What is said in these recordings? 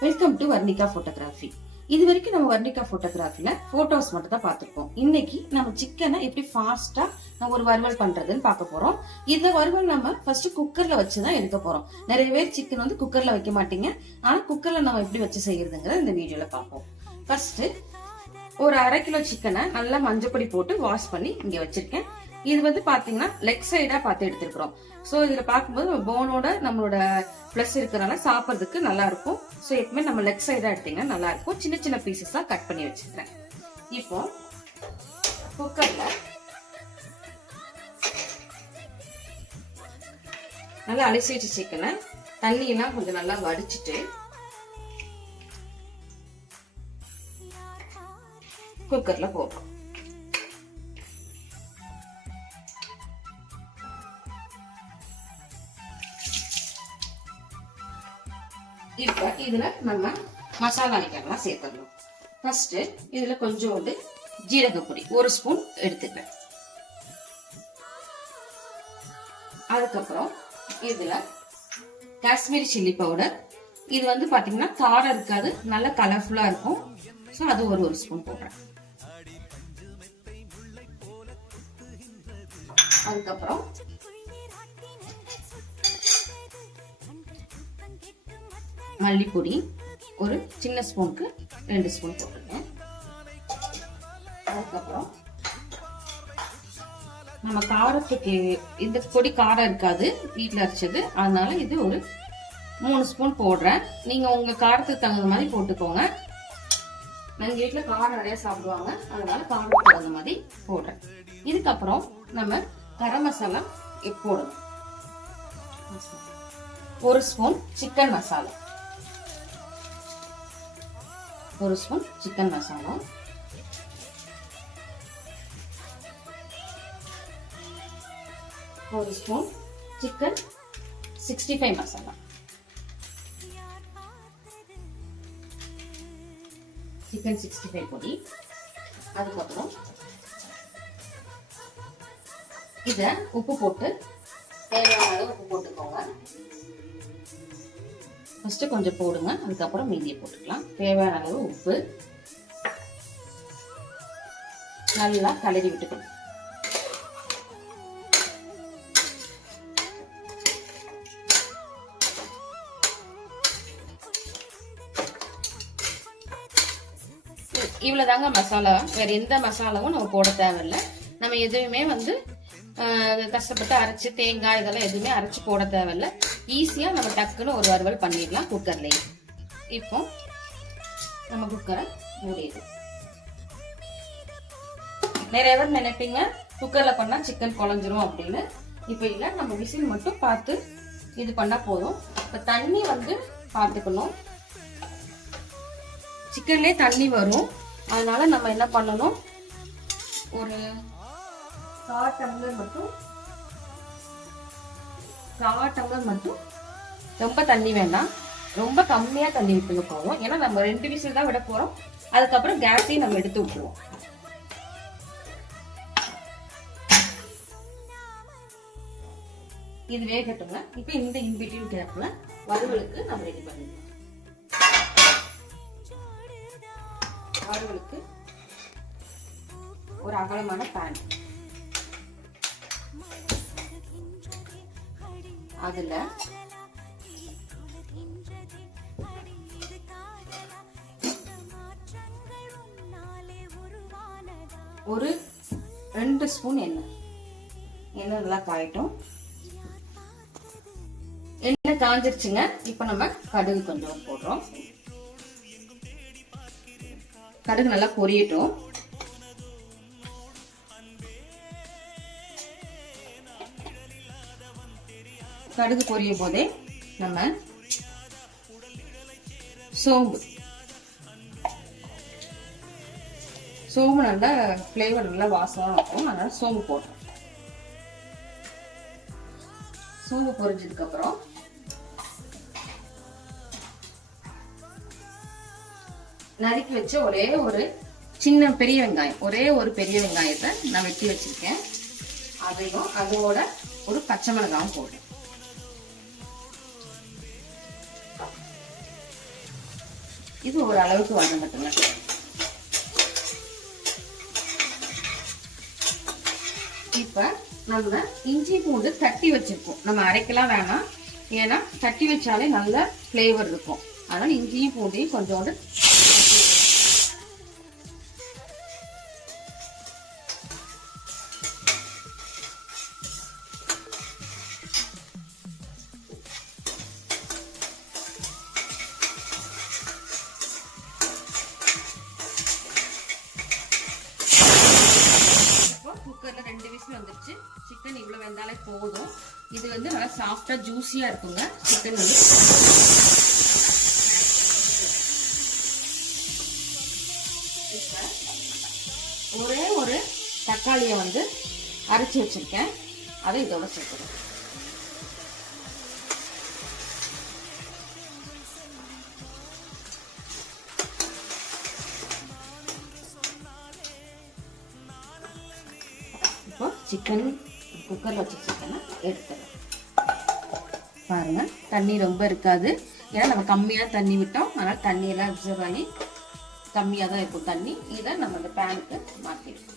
Welcome to Varnika photography இது வரைக்கும் நம்ம வர்ணிகா போட்டோகிராஃபில போட்டோஸ் மட்டும் தான் பார்த்திருப்போம். இன்னைக்கு நம்ம சிக்கனை எப்படி ஃபாஸ்டா நம்ம ஒரு வறுவல் பண்றதுன்னு பார்க்க போறோம். இந்த வறுவல் நம்ம ஃபர்ஸ்ட் குக்கர்ல வச்சுதான் எடுக்க போறோம். நிறைய பேர் சிக்கன் வந்து குக்கர்ல வைக்க மாட்டீங்க. ஆனா குக்கர்ல நம்ம எப்படி வச்சு செய்யறதுங்கிறத இந்த வீடியோல பார்ப்போம். ஃபர்ஸ்ட் ஒரு அரை கிலோ சிக்கனை நல்லா மஞ்சப்பொடி போட்டு வாஷ் பண்ணி இங்க வச்சிருக்கேன். இது வந்து பாத்தீங்கன்னா லெக் சைடா பார்த்து எடுத்திருக்கிறோம். ஸோ இதுல பார்க்கும்போது போனோட நம்மளோட ப்ளஸ் இருக்கிறனால சாப்பிட்றதுக்கு நல்லா இருக்கும். ஸோ எப்பவுமே நம்ம லெக் சைடா எடுத்தீங்கன்னா நல்லா இருக்கும். சின்ன சின்ன பீசஸா கட் பண்ணி வச்சிருக்கேன் இப்போ குக்கர்ல நல்லா அலசி சிக்கனை தண்ணியெல்லாம் கொஞ்சம் நல்லா வடிச்சிட்டு குக்கர்ல போடுறோம். இப்போ இதில் நம்ம மசாலா ஐட்டம்லாம் சேர்த்துடணும். ஃபஸ்ட்டு இதில் கொஞ்சோண்டு ஜீரகப்பொடி ஒரு ஸ்பூன் எடுத்துக்கிறேன் அதுக்கப்புறம் இதில் காஷ்மீரி சில்லி பவுடர். இது வந்து பார்த்தீங்கன்னா காரம் இருக்காது நல்ல கலர்ஃபுல்லாக இருக்கும். ஸோ அது ஒரு ஒரு ஸ்பூன் போடுறேன். அதுக்கப்புறம் மல்லிப்பொடி ஒரு சின்ன ஸ்பூனுக்கு ரெண்டு ஸ்பூன் போட்டிருக்கேன். அதுக்கப்புறம் நம்ம காரத்துக்கு இந்த பொடி காரம் இருக்காது வீட்டில் அரைச்சது. அதனால இது ஒரு மூணு ஸ்பூன் போடுறேன். நீங்கள் உங்கள் காரத்துக்கு தகுந்த மாதிரி போட்டுக்கோங்க. எங்கள் வீட்டில் காரம் நிறையா சாப்பிடுவாங்க. அதனால காரத்துக்கு தகுந்த மாதிரி போடுறேன். இதுக்கப்புறம் நம்ம கரம் மசாலா போடணும். ஒரு ஸ்பூன் சிக்கன் மசாலா. ஒரு ஸ்பூன் சிக்கன் மசாலா. ஒரு spoon chicken sixty five masala. Chicken sixty five பொடி. அதுக்கப்புறம் இதை உப்பு போட்டு தேவையான அளவு உப்பு போட்டுக்கோங்க. ஃபஸ்ட்டு கொஞ்சம் போடுங்க. அதுக்கப்புறம் மீதியை போட்டுக்கலாம். தேவையான அளவு உப்பு. நல்லா கலரி விட்டுக்கணும். இவ்வளோதாங்க மசாலா. வேறு எந்த மசாலாவும் நம்ம போட தேவையில்லை. நம்ம எதுவுமே வந்து கஷ்டப்பட்டு அரைச்சு தேங்காய் இதெல்லாம் எதுவுமே அரைச்சி போட தேவையில்ல. ஈஸியாக நம்ம டக்குன்னு ஒரு வறுவல் பண்ணிடலாம் குக்கர்லேயே இப்போ நம்ம குக்கரை மூடிடுவோம் நிறைய பேர் நினைப்பீங்க? குக்கரில் பண்ணால் சிக்கன் குழஞ்சிரும் அப்படின்னு. இப்போ இல்லை நம்ம விசில் மட்டும் பார்த்து இது பண்ணால் போதும். இப்போ தண்ணி வந்து பார்த்துக்கணும். சிக்கன்லேயே தண்ணி வரும். அதனால நம்ம என்ன பண்ணணும்? ஒரு கால் டம்ளர் மட்டும் கால் டம்ளர் மட்டும் ரொம்ப தண்ணி வேண்டாம். ரொம்ப கம்மியாக தண்ணி விட்டுங்க போவோம் ஏன்னா நம்ம ரெண்டு விசில் தான் விட போகிறோம் அதுக்கப்புறம் கேஸையும் நம்ம எடுத்து விட்டுருவோம் இது வேகட்டுங்க. இப்போ இந்த இன்பிட்வீன் கேப்பில் வறுவலுக்கு நம்ம ரெடி பண்ணிடுவோம் வறுவலுக்கு ஒரு அகலமான பேன் அதில் ஒரு ரெண்டு ஸ்பூன் எண்ணெய். எண்ணெய் நல்லா காயட்டும். எண்ணெய் காஞ்சிருச்சுங்க. இப்போ நம்ம கடுகு கொஞ்சம் போடுறோம். கடுகு நல்லா பொரியட்டும். கடுகு பொரியும் போதே நம்ம சோம்பு. சோம்பு நல்லா ஃப்ளேவர் நல்லா வாசமாக இருக்கும். அதனால் சோம்பு போடுறோம் சோம்பு பொரிஞ்சதுக்கப்புறம் நறுக்கி வச்ச ஒரே ஒரு சின்ன பெரிய வெங்காயம் ஒரே ஒரு பெரிய வெங்காயத்தை நான் வெட்டி வச்சிருக்கேன். அதையும் அதோட ஒரு பச்சை மிளகாவும் போடுறேன். இது ஒரு அளவுக்கு வதங்கட்டுங்க இப்ப நம்ம இஞ்சி பூண்டு தட்டி வச்சுருக்கோம். நம்ம அரைக்கலாம் வேணாம். ஏன்னா தட்டி வச்சாலே நல்ல ஃப்ளேவர் இருக்கும். அதனால் இஞ்சியும் பூண்டையும் கொஞ்சோண்டு குக்கரில் ரெண்டு விசில் வந்துருச்சு. சிக்கன் இவ்வளோ வெந்தாலே போதும். இது வந்து நல்லா சாஃப்டாக ஜூஸியாக இருக்குங்க. சிக்கன் வந்து ஒரே ஒரு தக்காளியை வந்து அரைச்சி வச்சிருக்கேன். அதை இதோட சேர்க்கணும் சிக்கன் குக்கரில் வச்ச சிக்கனை எடுத்துடலாம். பாருங்கள் தண்ணி ரொம்ப இருக்காது. ஏன்னா நம்ம கம்மியாக தண்ணி விட்டோம் அதனால் தண்ணியெல்லாம் அப்சர்வ் ஆகி கம்மியாக தான் இருக்கும் தண்ணி. இதை நம்ம அந்த பேனுக்கு மாற்றிடுவோம்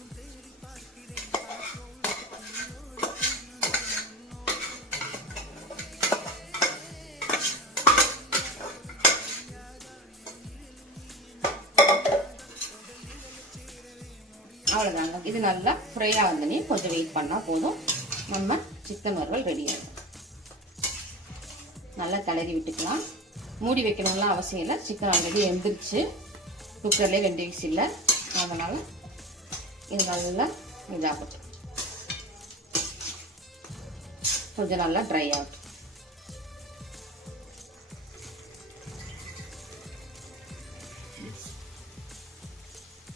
அவ்வளோதாங்க இது நல்லா ஃப்ரையாக வந்தனே கொஞ்சம் வெயிட் பண்ணால் போதும். நம்ம சிக்கன் வறுவல் ரெடி நல்லா கிளறி விட்டுக்கலாம். மூடி வைக்கணும்லாம் அவசியம் இல்லை. சிக்கன் ஆல்ரெடி எந்திரிச்சு குக்கர்லேயே ரெண்டு இல்லை. அதனால் இது நல்லா இதாகட்டும். கொஞ்சம் நல்லா ட்ரை ஆகும்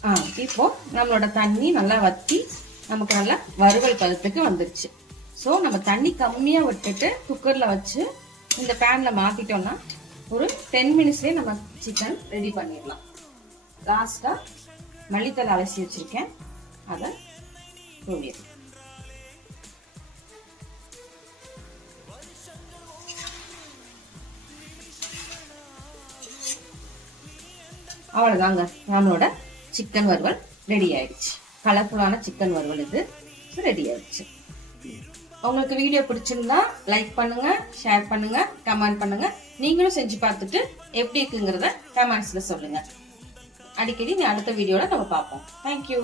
ஆ இப்போ நம்மளோட தண்ணி நல்லா வத்தி நமக்கு நல்லா வறுவல் பதத்துக்கு வந்துருச்சு. ஸோ நம்ம தண்ணி கம்மியாக விட்டுட்டு குக்கரில் வச்சு இந்த பேனில் மாற்றிட்டோம்னா ஒரு டென் மினிட்ஸ்லேயே நம்ம சிக்கன் ரெடி பண்ணிடலாம். லாஸ்ட்டாக மல்லித்தலை அலசி வச்சுருக்கேன். அதை தூவிடலாம். அவ்வளோதாங்க நம்மளோட சிக்கன் வறுவல் ரெடி ஆயிடுச்சு. கலர்ஃபுல்லான சிக்கன் வறுவல் இது. ரெடி ஆயிடுச்சு. உங்களுக்கு வீடியோ பிடிச்சிருந்தா லைக் பண்ணுங்க ஷேர் பண்ணுங்க கமெண்ட் பண்ணுங்க. நீங்களும் செஞ்சு பார்த்துட்டு எப்படி இருக்குங்கிறத கமெண்ட்ஸ்ல சொல்லுங்க. அடிக்கடி அடுத்த வீடியோல நம்ம பார்ப்போம். தேங்க்யூ